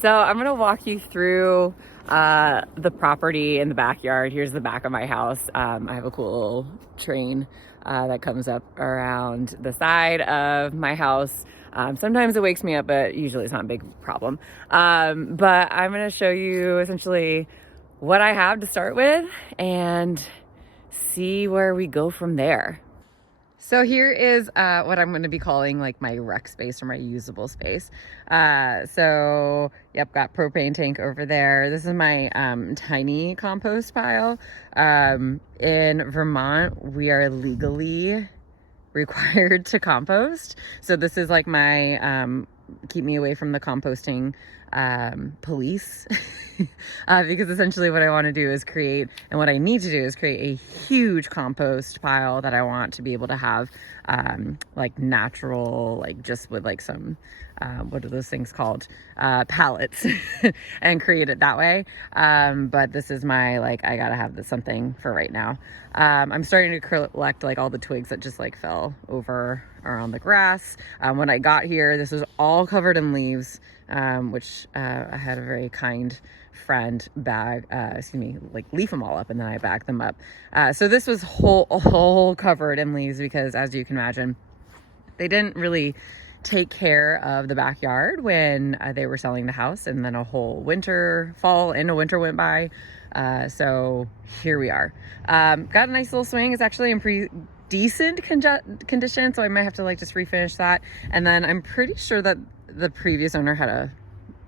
So I'm gonna walk you through the property in the backyard. Here's the back of my house. I have a cool little train that comes up around the side of my house. Sometimes it wakes me up, but usually it's not a big problem. But I'm gonna show you essentially what I have to start with and see where we go from there. So here is what I'm going to be calling like my rec space or my usable space. So yep, got propane tank over there. This is my tiny compost pile. In Vermont, we are legally required to compost. So this is like my keep me away from the composting police. Because essentially what I want to do is create, and what I need to do is create a huge compost pile that I want to be able to have like natural, like just with like some what are those things called, pallets, and create it that way. But this is my, like, I gotta have this something for right now. I'm starting to collect like all the twigs that just like fell over around the grass. When I got here, this was all covered in leaves, which I had a very kind friend like leaf them all up, and then I bagged them up. So this was whole covered in leaves because, as you can imagine, they didn't really take care of the backyard when they were selling the house, and then a whole fall into winter went by. So here we are. Got a nice little swing. It's actually in pretty decent condition, so I might have to like just refinish that. And then I'm pretty sure that the previous owner had a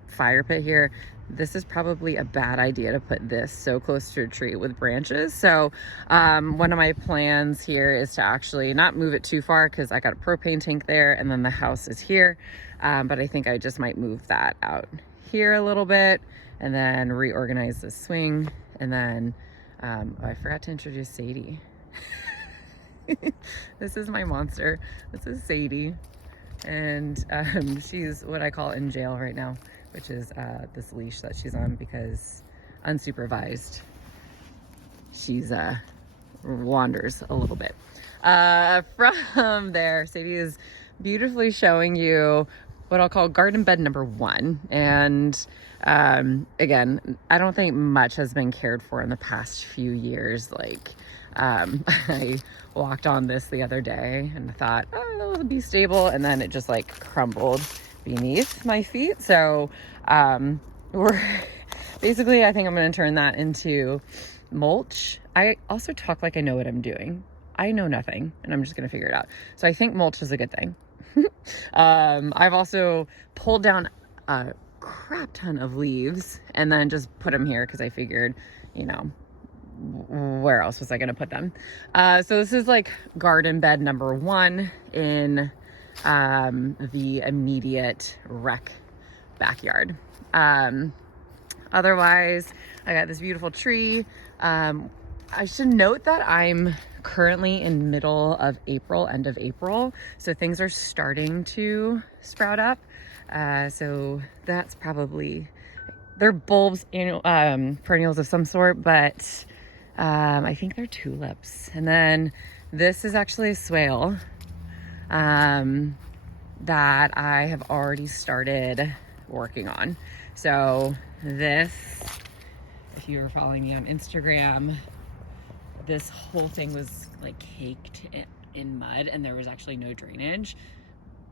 fire pit here. This is probably a bad idea to put this so close to a tree with branches. So one of my plans here is to actually not move it too far, because I got a propane tank there and then the house is here. But I think I just might move that out here a little bit and then reorganize the swing. And then I forgot to introduce Sadie. This is my monster. This is Sadie. And she's what I call in jail right now, which is this leash that she's on, because unsupervised she's wanders a little bit. From there, Sadie is beautifully showing you what I'll call garden bed number 1. And again, I don't think much has been cared for in the past few years. Like I walked on this the other day and I thought, oh, it'll be stable, and then it just like crumbled beneath my feet. So we're basically, I think I'm going to turn that into mulch. I also talk like I know what I'm doing. I know nothing, and I'm just going to figure it out. So I think mulch is a good thing. I've also pulled down a crap ton of leaves and then just put them here because I figured, you know, where else was I going to put them? So this is like garden bed number 1 in the immediate rec backyard. Otherwise, I got this beautiful tree. I should note that I'm currently in middle of April, end of April, so things are starting to sprout up. So that's probably, they're bulbs, perennials of some sort, but I think they're tulips. And then this is actually a swale that I have already started working on. So this, if you were following me on Instagram, this whole thing was like caked in mud, and there was actually no drainage.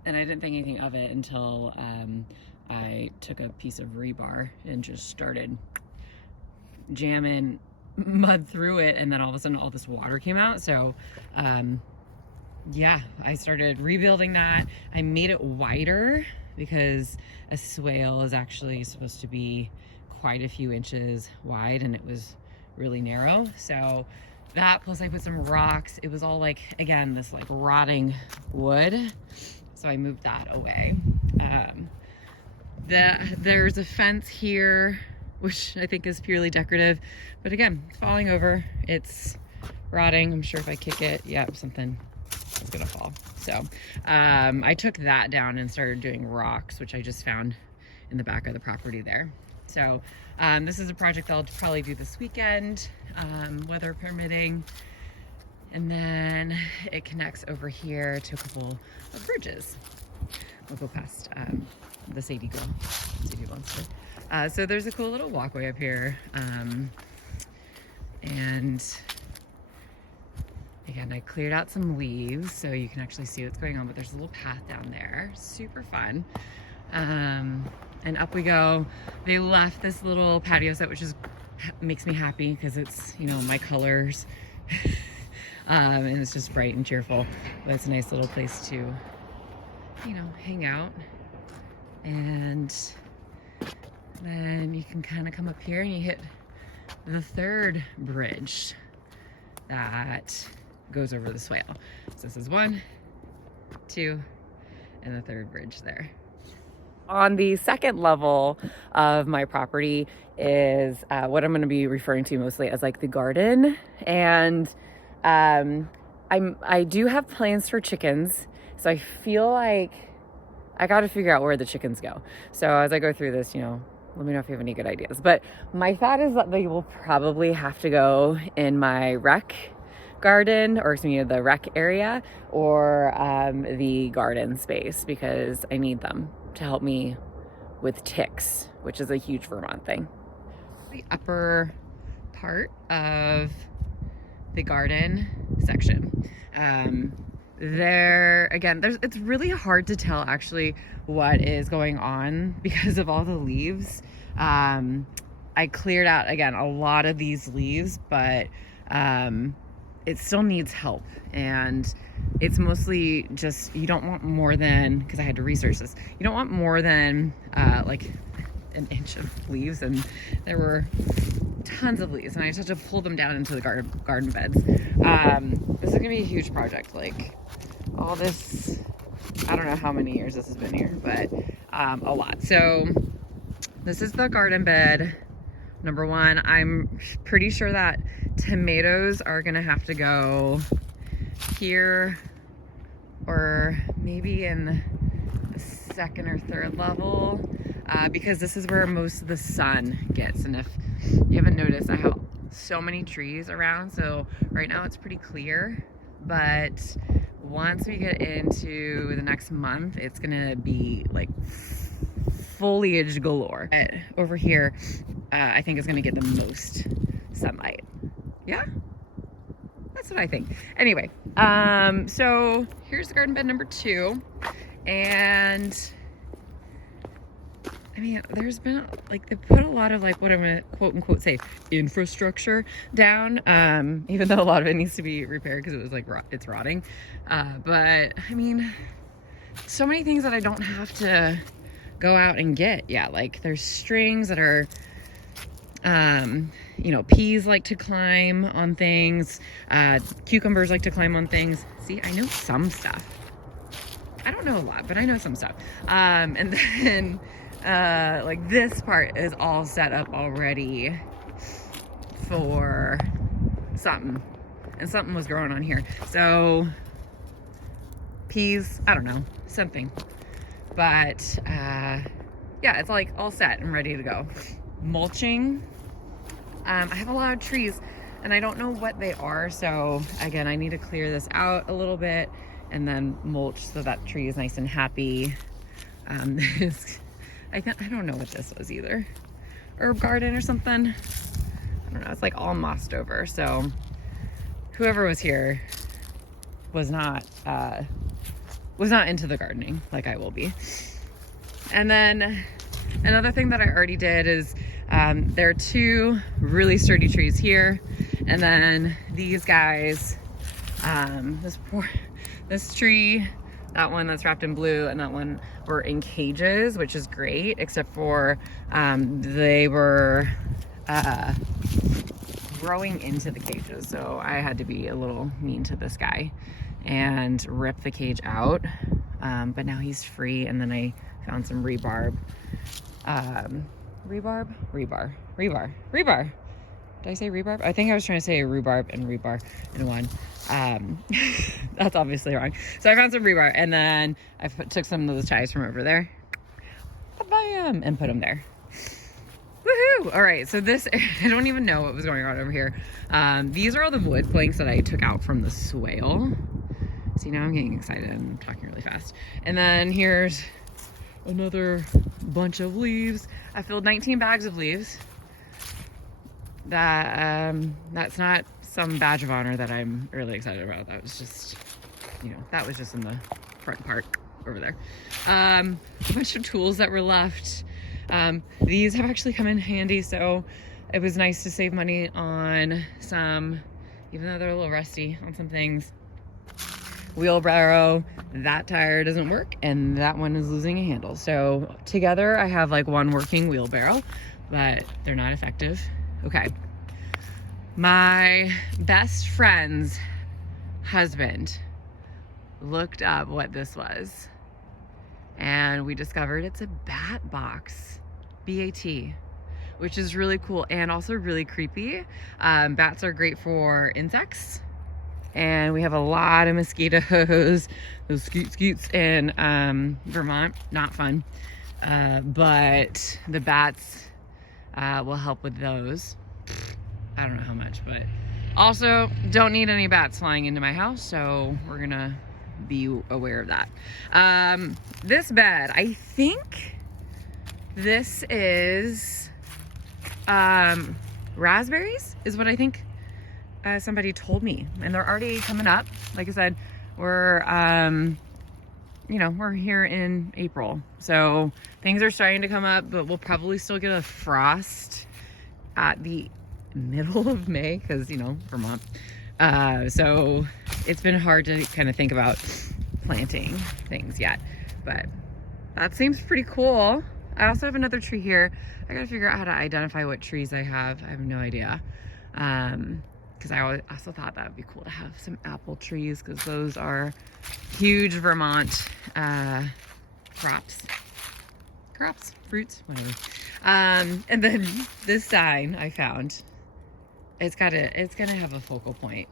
And I didn't think anything of it until I took a piece of rebar and just started jamming mud through it, and then all of a sudden all this water came out. So yeah, I started rebuilding that. I made it wider because a swale is actually supposed to be quite a few inches wide, and it was really narrow. So that, plus I put some rocks. It was all like, again, this like rotting wood. So I moved that away. There's a fence here, which I think is purely decorative, but again, falling over, it's rotting. I'm sure if I kick it, yeah, something is gonna fall. So I took that down and started doing rocks, which I just found in the back of the property there. So this is a project I'll probably do this weekend, weather permitting. And then it connects over here to a couple of bridges. We'll go past the Sadie girl, Sadie Monster. So there's a cool little walkway up here. And again, I cleared out some leaves so you can actually see what's going on, but there's a little path down there. Super fun. And up we go. They left this little patio set, which makes me happy because it's, you know, my colors. And it's just bright and cheerful. But it's a nice little place to, you know, hang out. And then you can kind of come up here and you hit the third bridge that goes over the swale. So this is 1, 2, and the third bridge there. On the second level of my property is what I'm going to be referring to mostly as like the garden. And I do have plans for chickens. So I feel like I got to figure out where the chickens go. So as I go through this, you know, let me know if you have any good ideas. But my thought is that they will probably have to go in my rec garden, or excuse me, the rec area, or the garden space, because I need them to help me with ticks, which is a huge Vermont thing. The upper part of the garden section. There again, it's really hard to tell actually what is going on because of all the leaves. I cleared out again a lot of these leaves, but it still needs help, and it's mostly just, you don't want more than, because I had to research this, you don't want more than like an inch of leaves, and there were tons of leaves, and I just had to pull them down into the garden beds. This is gonna be a huge project. Like all this, I don't know how many years this has been here, but a lot. So this is the garden bed number 1. I'm pretty sure that tomatoes are gonna have to go here, or maybe in the second or third level, because this is where most of the sun gets. And if you haven't noticed, I have so many trees around, so right now it's pretty clear, but once we get into the next month, it's gonna be like foliage galore. But over here, I think is gonna get the most sunlight. Yeah, that's what I think. Anyway, so here's the garden bed number 2, and I mean, there's been like, they put a lot of like, what I'm gonna quote unquote say, infrastructure down, even though a lot of it needs to be repaired because it was like it's rotting. But I mean, so many things that I don't have to go out and get. Yeah, like there's strings that are, you know, peas like to climb on things, cucumbers like to climb on things. See, I know some stuff. I don't know a lot, but I know some stuff. And then like this part is all set up already for something, and something was growing on here. So peas, I don't know, something. But yeah, it's like all set and ready to go. Mulching. I have a lot of trees and I don't know what they are. So again, I need to clear this out a little bit and then mulch so that tree is nice and happy. I don't know what this was either. Herb garden or something. I don't know. It's like all mossed over. So whoever was here was not into the gardening like I will be. And then another thing that I already did is there are 2 really sturdy trees here, and then these guys, this tree, that one that's wrapped in blue, and that one were in cages, which is great, except for they were growing into the cages, so I had to be a little mean to this guy and rip the cage out, but now he's free. And then I found some rebarb. Rebar. Did I say rebarb? I think I was trying to say rhubarb and rebar in one. That's obviously wrong. So I found some rebar, and then I took some of those ties from over there, bam, and put them there. Woohoo! All right, so this, I don't even know what was going on over here. These are all the wood planks that I took out from the swale. See, now I'm getting excited. I'm talking really fast. And then here's another bunch of leaves. I filled 19 bags of leaves. That's not some badge of honor that I'm really excited about. That was just, that was just in the front part over there. A bunch of tools that were left. These have actually come in handy, so it was nice to save money on some, even though they're a little rusty on some things. Wheelbarrow, that tire doesn't work, and that one is losing a handle. So together I have like one working wheelbarrow, but they're not effective. Okay. My best friend's husband looked up what this was, and we discovered it's a bat box, B-A-T, which is really cool and also really creepy. Bats are great for insects, and we have a lot of mosquitoes, those scoots in Vermont, not fun. But the bats will help with those. I don't know how much, but also don't need any bats flying into my house, so we're gonna be aware of that. This bed, I think this is raspberries is what I think somebody told me, and they're already coming up. Like I said, we're we're here in April, so things are starting to come up, but we'll probably still get a frost at the middle of May because Vermont. So it's been hard to kind of think about planting things yet, but that seems pretty cool. I also have another tree here. I gotta figure out how to identify what trees I have. I have no idea. Because I also thought that would be cool to have some apple trees, because those are huge Vermont fruits, whatever. And then this sign I found, it's gonna have a focal point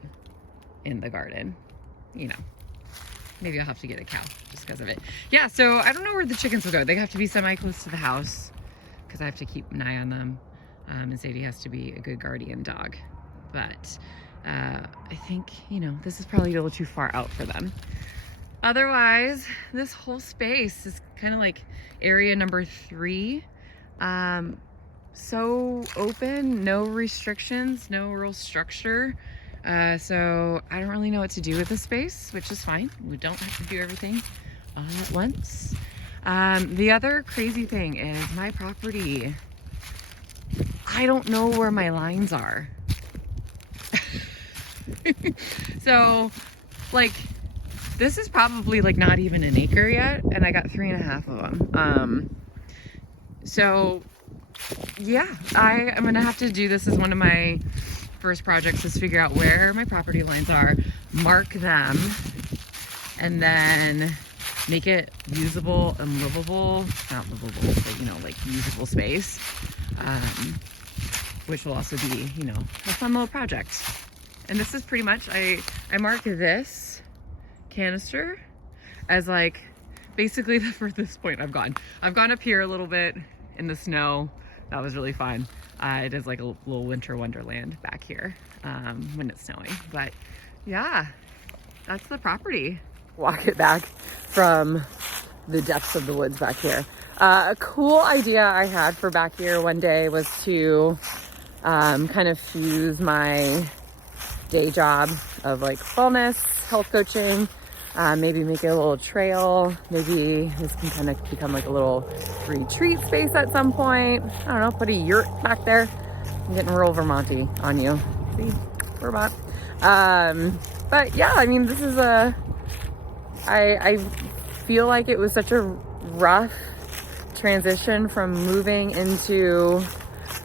in the garden. Maybe I'll have to get a cow just because of it. Yeah, so I don't know where the chickens will go. They have to be semi-close to the house because I have to keep an eye on them. And Sadie has to be a good guardian dog. But I think, this is probably a little too far out for them. Otherwise, this whole space is kind of like area number 3. So open, no restrictions, no real structure. So I don't really know what to do with this space, which is fine. We don't have to do everything all at once. The other crazy thing is my property. I don't know where my lines are. So this is probably not even an acre yet, and I got 3.5 of them. So yeah, I'm gonna have to do this as one of my first projects, is figure out where my property lines are, mark them, and then make it usable and livable, not livable, but usable space, which will also be, a fun little project. And this is pretty much, I mark this canister as basically the furthest point I've gone. I've gone up here a little bit in the snow. That was really fun. It is like a little winter wonderland back here when it's snowing. But yeah, that's the property. Walk it back from the depths of the woods back here. A cool idea I had for back here one day was to kind of fuse my day job of wellness, health coaching, maybe make it a little trail. Maybe this can kind of become a little retreat space at some point. I don't know, put a yurt back there. I'm getting rural Vermonty on you. See, Vermont. But yeah, I mean, this is I feel like it was such a rough transition from moving into,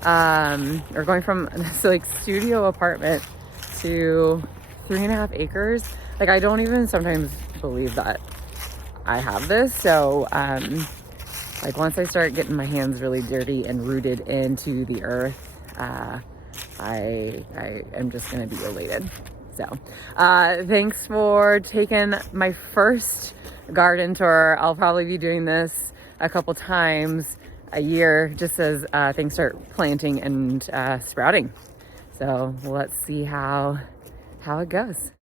or going from this studio apartment to 3.5 acres. I don't even sometimes believe that I have this. So once I start getting my hands really dirty and rooted into the earth, I am just gonna be elated. So thanks for taking my first garden tour. I'll probably be doing this a couple times a year just as things start planting and sprouting. So let's see how it goes.